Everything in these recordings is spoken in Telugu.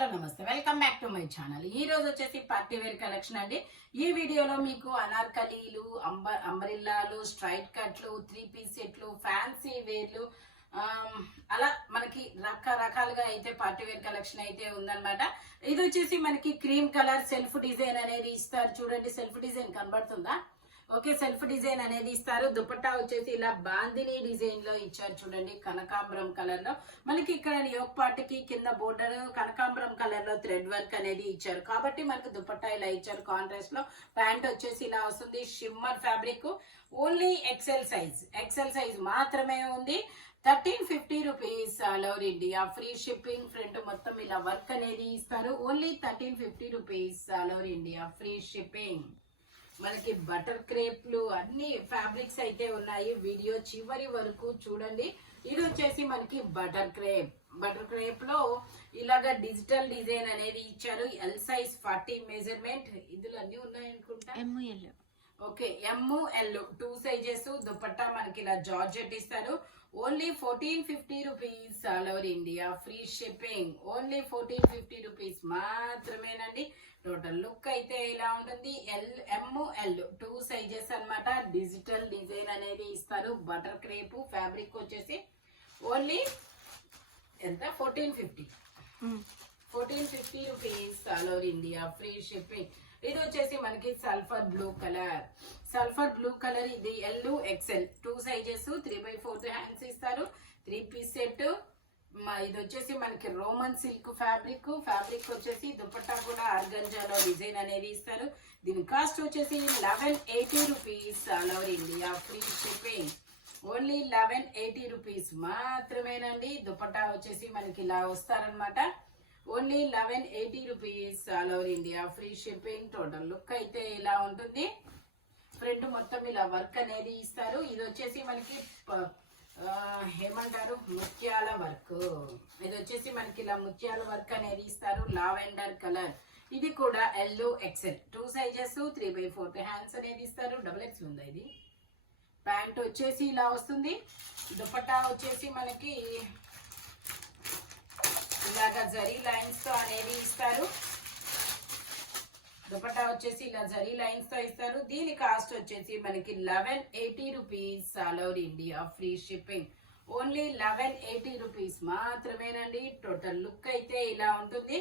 హలో నమస్తే, welcome back to my channel. ఈ రోజు వచ్చేసి పార్టీ వేర్ కలెక్షన్ అండి. ఈ వీడియోలో మీకు అనార్కలీలు, అంబ్రిల్లాలు, స్ట్రైట్ కట్లు, 3 పీస్ సెట్లు, ఫ్యాన్సీ వేర్లు, అలా మనకి రకరకాలుగా అయితే పార్టీ వేర్ కలెక్షన్ అయితే ఉందన్నమాట. ఇది వచ్చేసి మనకి క్రీమ్ కలర్ సెల్ఫ్ డిజైన్ అనేది ఇస్తారు. చూడండి, సెల్ఫ్ డిజైన్ కనబడుతుందా? ఓకే, సెల్ఫ్ డిజైన్ అనేది ఇస్తారు. దుపట్టా వచ్చేసి ఇలా బాందిని డిజైన్ లో ఇచ్చారు. చూడండి, కనకాంబరం కలర్ లో మనకి ఇక్కడ యోక్ పార్టీకి కింద బోర్డర్ కనకాంబరం కలర్ లో థ్రెడ్ వర్క్ అనేది ఇచ్చారు. కాబట్టి మనకు దుపట్టా ఇలా ఇచ్చారు. కాంట్రాస్ట్ లో ప్యాంట్ వచ్చేసి ఇలా వస్తుంది. Shimmer fabric, only XL size మాత్రమే ఉంది. 1350 rupees all over India, free shipping. Front మొత్తం ఇలా వర్క్ అనేది ఇస్తారు. Only 1350 rupees all over India, free shipping. మనకి బటర్ క్రేప్లు అన్ని ఫ్యాబ్రిక్స్ అయితే ఉన్నాయి. వీడియో చివరి వరకు చూడండి. ఇది వచ్చేసి మనకి బటర్ క్రేప్ లో ఇలాగా డిజిటల్ డిజైన్ అనేది ఇచ్చారు. L size 40 measurement. ఇందులో అన్ని ఉన్నాయనుకుంటా. Okay, ML 2 sizes. దుపట్టా మనకి ఇలా జార్జెట్ ఇస్తారు. Only 1450 rupees all over India, free shipping. Only 1450 rupees మాత్రమేనండి. టోటల్ లుక్ అయితే ఇలా ఉంటుంది. ML 2 సైజెస్ అన్నమాట. డిజిటల్ డిజైన్ అనేది ఇస్తారు. బటర్ క్రేప్ ఫ్యాబ్రిక్ వచ్చేసి ఓన్లీ ఎంత? 1450 rupees all over India, free shipping. ఇది వచ్చేసి మనకి సల్ఫర్ బ్లూ కలర్. ఇది XL 2 సైజెస్, 3/4 హ్యాండ్స్ ఇస్తారు. 3 పీస్ సెట్. ఇది వచ్చేసి మనకి రోమన్ సిల్క్ ఫ్యాబ్రిక్ వచ్చేసి దుపట్టా కూడా ఆర్గంజాలో డిజైన్ అనేది ఇస్తారు. దీని కాస్ట్ వచ్చేసి 1180 rupees all over India, free shipping. Only 1180 rupees మాత్రమేనండి. దుపట్టా వచ్చేసి మనకి ఇలా వస్తారనమాట. Only 1180 rupees all over India, free shipping. Total look అయితే ఇలా ఉంటుంది. ఫ్రంట్ మొత్తం ఇలా వర్క్ అనేది ఇస్తారు. ఇది వచ్చేసి మనకి ఏమంటారు, ముత్యాల వర్క్. ఇది వచ్చేసి మనకి ఇలా ముత్యాల వర్క్ అనేది ఇస్తారు. Lavender colour. ఇది కూడా XL 2 సైజెస్, 3/4 హ్యాండ్స్ అనేది ఇస్తారు. XXL ఉందా ఇది? ప్యాంట్ వచ్చేసి ఇలా వస్తుంది. దుపట్టా వచ్చేసి మనకి ఇలాగా జరీ లైన్స్ తో అనేది ఇస్తారు. దుపట్టా వచ్చేసి ఇలా జరీ లైన్స్ తో ఇస్తారు. దీని కాస్ట్ వచ్చేసి మనకి 1180 rupees all over India, free shipping. Only 1180 rupees మాత్రమేనండి. టోటల్ లుక్ అయితే ఇలా ఉంటుంది.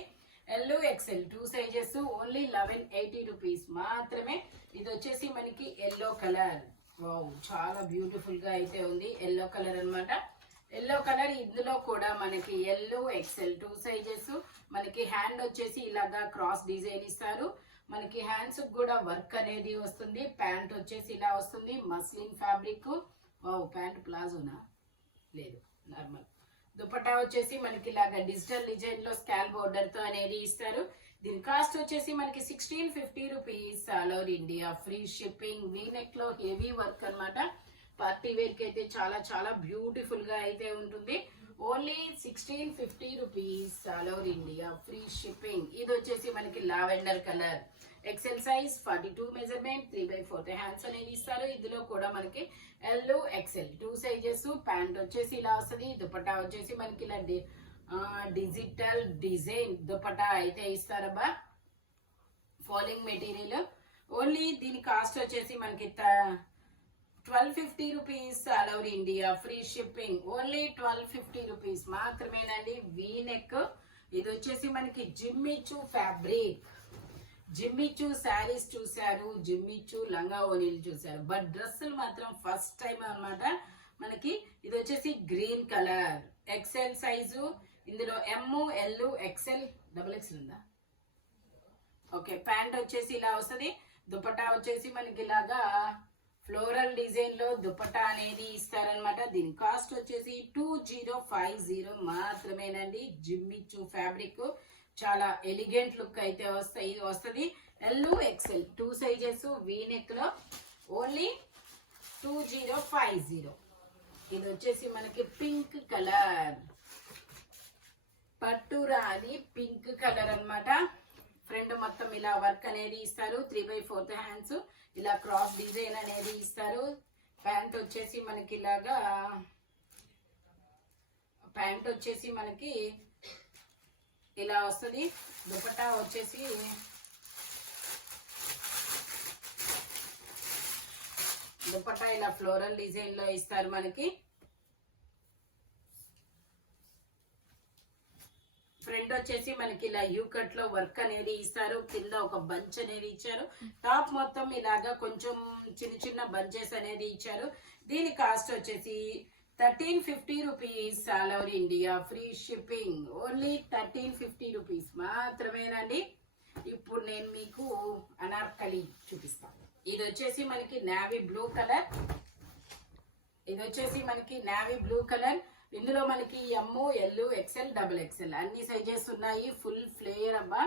XL 2 సైజెస్, ఓన్లీ 1180 రూపీస్ మాత్రమే. ఇది వచ్చేసి మనకి ఎల్లో కలర్. వావ్, చాలా బ్యూటిఫుల్ గా అయితే ఉంది. ఎల్లో కలర్ అన్నమాట. Yellow colour. ఇందులో కూడా మనకి XL 2 సైజెస్. మనకి హ్యాండ్ వచ్చేసి ఇలాగా క్రాస్ డిజైన్ ఇస్తారు. మనకి హ్యాండ్స్ కూడా వర్క్ అనేది వస్తుంది. ప్యాంట్ వచ్చేసి ఇలా వస్తుంది. Muslin fabric. వావ్, ప్యాంట్ ప్లాజోనా? లేదు, నార్మల్. దుపట్టా వచ్చేసి మనకి ఇలాగా డిజిటల్ డిజైన్ లో స్కాల్ బోర్డర్ తో అనేది ఇస్తారు. దీని కాస్ట్ వచ్చేసి మనకి 1650 rupees all over India, free shipping. V-neck లో హెవీ వర్క్ అన్నమాట. పార్టీ వేర్ కి అయితే చాలా చాలా బ్యూటిఫుల్ గా అయితే ఉంటుంది. Only 1650 rupees all over India, free shipping. ఇది వచ్చేసి మనకి lavender colour. XL size, 42 measurement, 3/4 hands అనేది ఇస్తారు. ఇందులో కూడా మనకి XL 2 సైజెస్. ప్యాంట్ వచ్చేసి ఇలా వస్తుంది. దుపట్టా వచ్చేసి మనకి ఇలా డిజిటల్ డిజైన్ దుపట్టా అయితే ఇస్తారబ్బా. Falling material. ఓన్లీ దీని కాస్ట్ వచ్చేసి మనకి 1250 rupees all over India, free shipping. Only 1250 rupees మాత్రమేనండి. వీనెక్. ఇది వచ్చేసి మనకి జిమ్మిచూ ఫ్యాబ్రిక్. జిమ్మిచూ శారీస్ చూసారు, జిమ్మిచూ లంగా ఓనీలు చూసారు, బట్ డ్రెస్సులు మాత్రం ఫస్ట్ టైం అన్నమాట. మనకి ఇది వచ్చేసి గ్రీన్ కలర్. XL size. ఇందులో ML XL XXL ఉందా? ఓకే, ప్యాంట్ వచ్చేసి ఇలా వస్తుంది. దుపట్టా వచ్చేసి మనకి ఇలాగా ఫ్లోరల్ డిజైన్ లో దుపట్టా అనేది ఇస్తారనమాట. దీని కాస్ట్ వచ్చేసి 2050 మాత్రమేనండి. Jimmy Choo fabric. చాలా ఎలిగెంట్ లుక్ అయితే వస్తుంది. XL 2 సైజెస్, వీనెక్ లో. ఓన్లీ 2050. ఇది వచ్చేసి మనకి పింక్ కలర్. పట్టురాని పింక్ కలర్ అన్నమాట. ఫ్రంట్ మొత్తం ఇలా వర్క్ అనేది ఇస్తారు. 3/4 హ్యాండ్స్. ఇలా క్రాస్ డిజైన్ అనేది ఇస్తారు. ప్యాంట్ వచ్చేసి మనకి ఇలాగా ఇలా వస్తుంది. దుపట్టా వచ్చేసి దుపట్టా ఇలా ఫ్లోరల్ డిజైన్ లో ఇస్తారు మనకి. ఫ్రంట్ వచ్చేసి మనకి ఇలా యూ కట్ లో వర్క్ అనేది ఇస్తారు. కింద ఒక బంచ్ అనేది ఇచ్చారు. టాప్ మొత్తం ఇలాగా కొంచెం చిన్న చిన్న బంచెస్ అనేది ఇచ్చారు. దీని కాస్ట్ వచ్చేసి 1350 rupees all over India, free shipping. Only 1350 rupees మాత్రమేనండి. ఇప్పుడు నేను మీకు అనార్కలి చూపిస్తాను. ఇది వచ్చేసి మనకి నావీ బ్లూ కలర్. ఇందులో మనకి M, L, XL, double XL అన్ని సైజెస్ ఉన్నాయి. ఫుల్ ఫ్లేయర్ అబ్బా.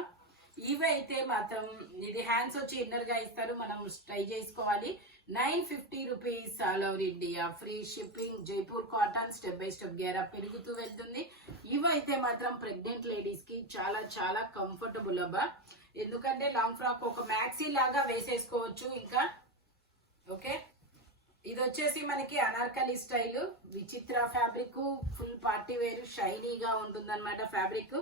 ఇవి అయితే మాత్రం ఇది హ్యాండ్స్ వచ్చి ఇన్నర్ గా ఇస్తారు. మనం ట్రై చేసుకోవాలి. 950 rupees all over India, free shipping. Jaipur cotton step by step గేరా పెరుగుతూ వెళ్తుంది. ఇవైతే మాత్రం ప్రెగ్నెంట్ లేడీస్ కి చాలా చాలా కంఫర్టబుల్ అబ్బా. ఎందుకంటే లాంగ్ ఫ్రాక్ ఒక మ్యాక్సీ లాగా వేసేసుకోవచ్చు. ఇంకా ఓకే, ఇది వచ్చేసి మనకి అనార్కలి స్టైల్. విచిత్ర ఫ్యాబ్రిక్, ఫుల్ పార్టీ వేర్, షైనీగా ఉంటుందన్నమాట fabric.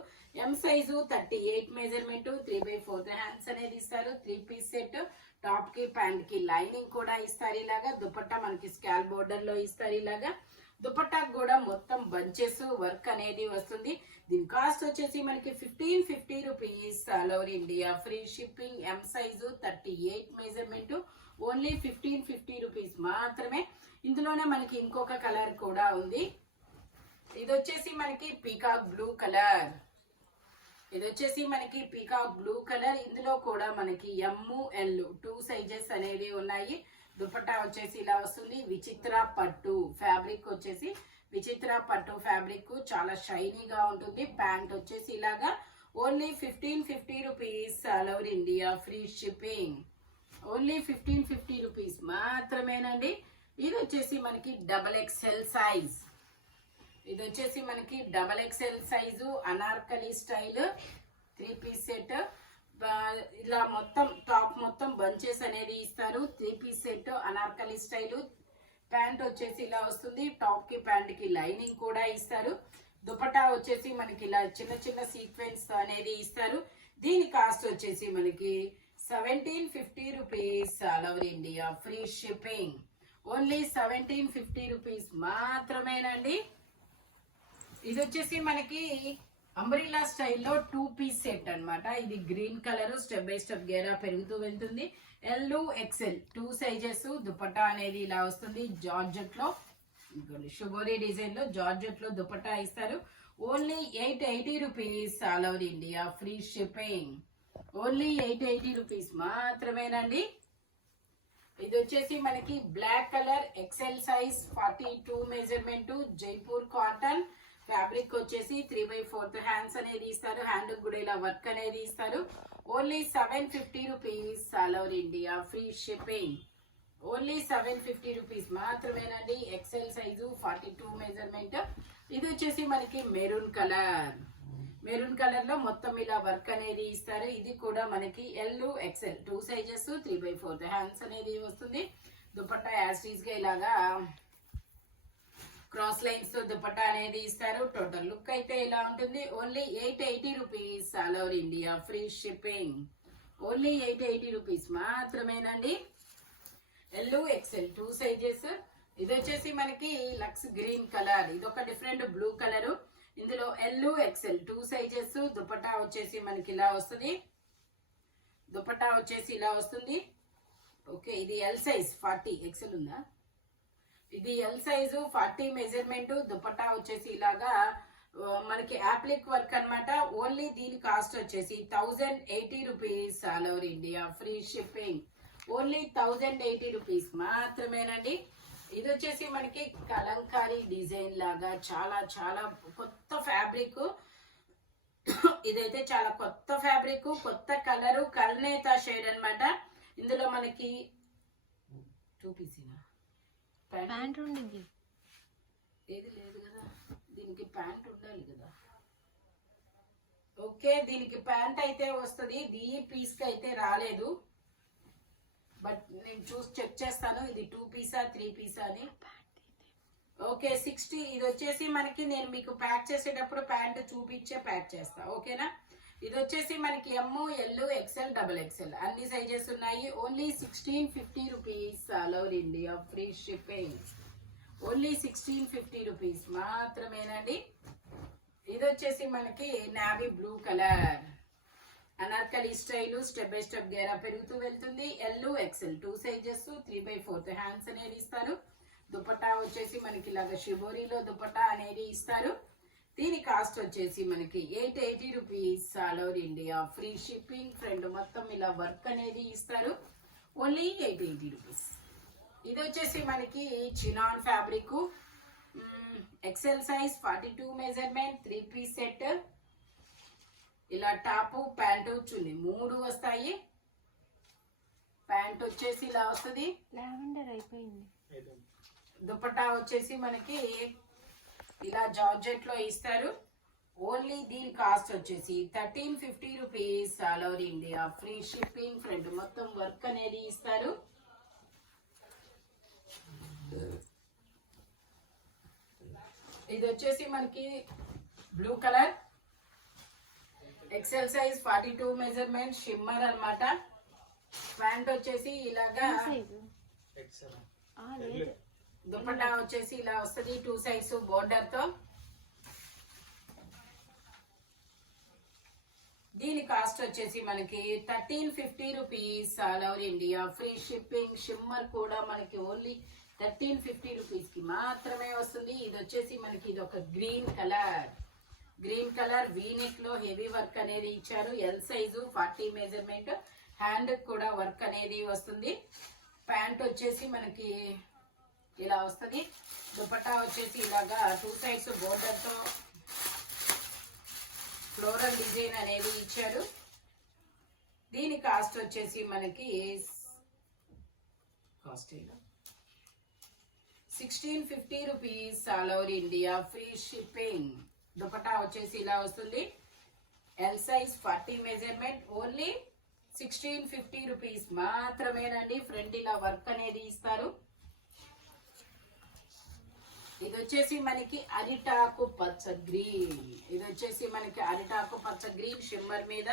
M size 38 measurement, 3/4 hands అనేది ఇస్తారు. 3 పీస్ సెట్. టాప్ కి ప్యాంట్ కి లైనింగ్ కూడా ఇస్తారు ఇలాగా. దుపట్టా మనకి స్కాల్ బోర్డర్ లో ఇస్తారు ఇలాగా. దుపట్టాకు కూడా మొత్తం బంచెస్ వర్క్ అనేది వస్తుంది. దీని కాస్ట్ వచ్చేసి మనకి 1550 rupees all over India, free shipping. M size 38 measurement, only 1550 rupees మాత్రమే. ఇందులోనే మనకి ఇంకొక కలర్ కూడా ఉంది. ఇది వచ్చేసి మనకి పీకాక్ బ్లూ కలర్. ఇందులో కూడా మనకి ఎమ్, ఎల్ 2 సైజెస్ అనేది ఉన్నాయి. దుపట్టా వచ్చేసి ఇలా వస్తుంది. విచిత్ర పట్టు ఫ్యాబ్రిక్ వచ్చేసి విచిత్ర పట్టు ఫ్యాబ్రిక్ చాలా షైనీగా ఉంటుంది. ప్యాంట్ వచ్చేసి ఇలాగా. Only 1550 rupees all over India, free shipping. Only 1550 rupees మాత్రమేనండి. ఇది వచ్చేసి మనకి double XL size Anarkali style 3 piece set. ఇలా మొత్తం టాప్ మొత్తం బంచెస్ అనేది ఇస్తారు. 3 piece set Anarkali style. Pant వచ్చేసి ఇలా వస్తుంది. టాప్ కి ప్యాంట్ కి లైనింగ్ కూడా ఇస్తారు. దుపట్టా వచ్చేసి మనకి ఇలా చిన్న చిన్న సీక్వెన్స్ అనేది ఇస్తారు. దీని కాస్ట్ వచ్చేసి మనకి 1750 rupees all over India, free shipping. Only 1750 rupees మాత్రమేనండి. ఇది వచ్చేసి మనకి అంబ్రిల్లా స్టైల్లో 2 పీస్ సెట్ అన్నమాట. ఇది green colour step by step గేరా పెరుగుతూ వెళ్తుంది. L, XL 2 sizes. దుపట్టా అనేది ఇలా వస్తుంది. జార్జెట్ లో షుగోరీ డిజైన్ లో జార్జెట్ లో దుపట్టా ఇస్తారు. Only 880 rupees all over India, free shipping. Only 880 rupees మాత్రమేనండి. ఇది వచ్చేసి మనకి black colour XL size 42 measurement, Jaipur cotton fabric వచ్చేసి 3/4 హ్యాండ్స్ అనేది ఇస్తారు. హ్యాండ్ కూడా ఇలా వర్క్ అనేది ఇస్తారు. Only 750 rupees all over India, free shipping. Only 750 rupees మాత్రమేనండి. XL size 42 measurement. ఇది వచ్చేసి మనకి మెరూన్ కలర్ లో మొత్తం ఇలా వర్క్ అనేది ఇస్తారు. ఇది కూడా మనకి ఎల్, ఎక్స్ఎల్ 2 సైజెస్, 3/4 హ్యాండ్స్ అనేది వస్తుంది. దుపట్టా యాస్టీస్ గా ఇలాగా క్రాస్ లైన్స్ తో దుపట్టా అనేది ఇస్తారు. టోటల్ లుక్ అయితే ఇలా ఉంటుంది. Only 880 rupees all over India, free shipping. Only 880 rupees మాత్రమేనండి. L, XL 2 sizes. ఇది వచ్చేసి మనకి లక్స్ గ్రీన్ కలర్. ఇది ఒక డిఫరెంట్ బ్లూ కలర్. ఇందులో ఎల్, ఎక్స్ఎల్ 2 సైజెస్. దుపట్టా వచ్చేసి మనకి ఇలా వస్తుంది. ఓకే, ఇది ఎల్ సైజ్ 40. ఎక్స్ఎల్ ఉందా? ఇది ఎల్ సైజు 40 మెజర్మెంట్. దుపట్టా వచ్చేసి ఇలాగా మనకి యాప్లిక్ వర్క్ అన్నమాట. ఓన్లీ దీని కాస్ట్ వచ్చేసి 1080 rupees all over India, free shipping. Only 1080 rupees మాత్రమేనండి. ఇది వచ్చేసి మనకి కలంకారీ డిజైన్ లాగా చాలా చాలా కొత్త ఫ్యాబ్రిక్. ఇదైతే చాలా కొత్త ఫ్యాబ్రిక్, కొత్త కలరు, కల్నేత షేడ్ అన్నమాట. ఇందులో మనకి 2 పీస్ ప్యాంట్ ఉండింది. ఏది లేదు కదా, దీనికి ప్యాంట్ ఉండాలి కదా. ఓకే, దీనికి ప్యాంట్ అయితే వస్తుంది. ఈ పీస్ కి అయితే రాలేదు. బట్ నేను చూసి చెక్ చేస్తాను ఇది 2 పీసా 3 పీసా అని. ఓకే 60. ఇది వచ్చేసి మనకి నేను మీకు ప్యాక్ చేసేటప్పుడు ప్యాంట్ చూపించే ప్యాక్ చేస్తా. ఓకేనా? ఇది వచ్చేసి మనకి M L XL double XL అన్ని సైజెస్ ఉన్నాయి. Only 1650 rupees all over India free shipping. Only 1650 rupees మాత్రమేనండి. ఇది వచ్చేసి మనకి navy blue colour Anarkali style step by step గేరా పెరుగుతూ వెళ్తుంది. ఎల్ ఎక్స్ఎల్ 2 సైజెస్ 3/4 హ్యాండ్స్ అనేది ఇస్తారు. దుపట్టా వచ్చేసి మనకి ఇలాగ షిబోరీలో దుపట్టా అనేది ఇస్తారు. దీని కాస్ట్ వచ్చేసి మనకి 880 rupees all over India free shipping. Front మొత్తం ఇలా వర్క్ అనేది ఇస్తారు. Only 880 rupees. ఇది వచ్చేసి మనకి chinon fabric XL size 42 measurement 3 piece set. ఇలా టాప్ ప్యాంటు చున్నీ 3 వస్తాయి. ప్యాంట్ వచ్చేసి ఇలా వస్తుంది. లావెండర్ అయిపోయింది. దుపట్టా వచ్చేసి మనకి ఇలా జార్జెట్ లో ఇస్తారు. ఓన్లీ దీని కాస్ట్ వచ్చేసి 1350 rupees all over India free shipping. Front మొత్తం వర్క్ అనేది ఇస్తారు. ఇది వచ్చేసి మనకి blue colour XL size 42 measurement shimmer అన్నమాట. ప్యాంట్ వచ్చేసి ఇలాగా దుపట్టా వచ్చేసి ఇలా వస్తుంది 2 సైజ్ బోర్డర్ తో. దీని కాస్ట్ వచ్చేసి మనకి 1350 rupees all over India free shipping. Shimmer కూడా మనకి ఓన్లీ 1350 రూపీస్ కి మాత్రమే వస్తుంది. ఇది వచ్చేసి మనకి ఇది ఒక గ్రీన్ కలర్ వీనెక్ లో హెవీ వర్క్ అనేది ఇచ్చారు. ఎల్ సైజు 40 మెజర్మెంట్ హ్యాండ్ కూడా వర్క్ అనేది వస్తుంది. ప్యాంట్ వచ్చేసి మనకి ఇలా వస్తుంది. దుపట్టా వచ్చేసి ఇలాగా 2 సైడ్స్ బోర్డర్ తో ఫ్లోరల్ డిజైన్ అనేది ఇచ్చారు. దీని కాస్ట్ వచ్చేసి మనకి 1650 rupees all over India free shipping. Dupatta వచ్చేసి ఇలా వస్తుంది. L size 40 measurement only 1650 rupees మాత్రమేనండి. ఫ్రంట్ ఇలా వర్క్ అనేది ఇస్తారు. ఇది వచ్చేసి మనకి అరిటాకు పచ్చ గ్రీన్. ఇది వచ్చేసి మనకి అరిటాకు పచ్చ గ్రీన్ షిమ్మర్ మీద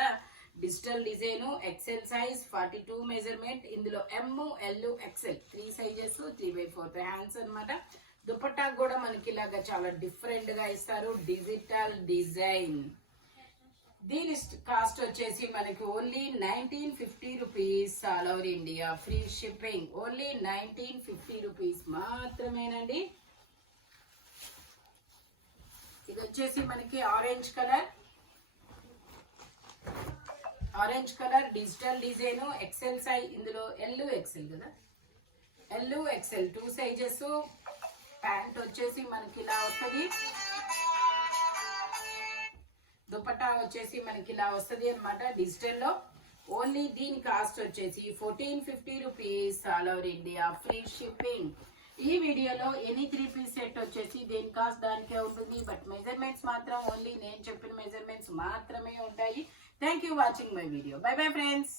digital design XL size 42 measurement. ఇందులో M L XL 3 sizes 3/4 hands అన్నమాట. దుపట్టా కూడా మనకి ఇలాగా చాలా డిఫరెంట్ గా ఇస్తారు. Digital design. దీని కాస్ట్ వచ్చేసి మనకి only 1950 rupees all over India free shipping. Only 1950 rupees మాత్రమేనండి. ఇది వచ్చేసి మనకి orange colour digital design XL size. ఇందులో ఎల్ ఎక్సెల్ కదా, ఎల్ ఎక్సెల్ 2 సైజెస్. ప్యాంట్ వచ్చేసి మనకి ఇలా వస్తుంది. దుపట్టా వచ్చేసి మనకి ఇలా వస్తుంది అనమాట డిజిటల్ లో. ఓన్లీ దీని కాస్ట్ వచ్చేసి 1450 rupees all over India free shipping. ఈ వీడియోలో ఎనీ 3 పీస్ సెట్ వచ్చేసి దేని కాస్ట్ దానికే ఉంటుంది. బట్ మెజర్మెంట్స్ మాత్రం ఓన్లీ నేను చెప్పిన మెజర్మెంట్స్ మాత్రమే ఉంటాయి. Thank you watching my video. By bye friends.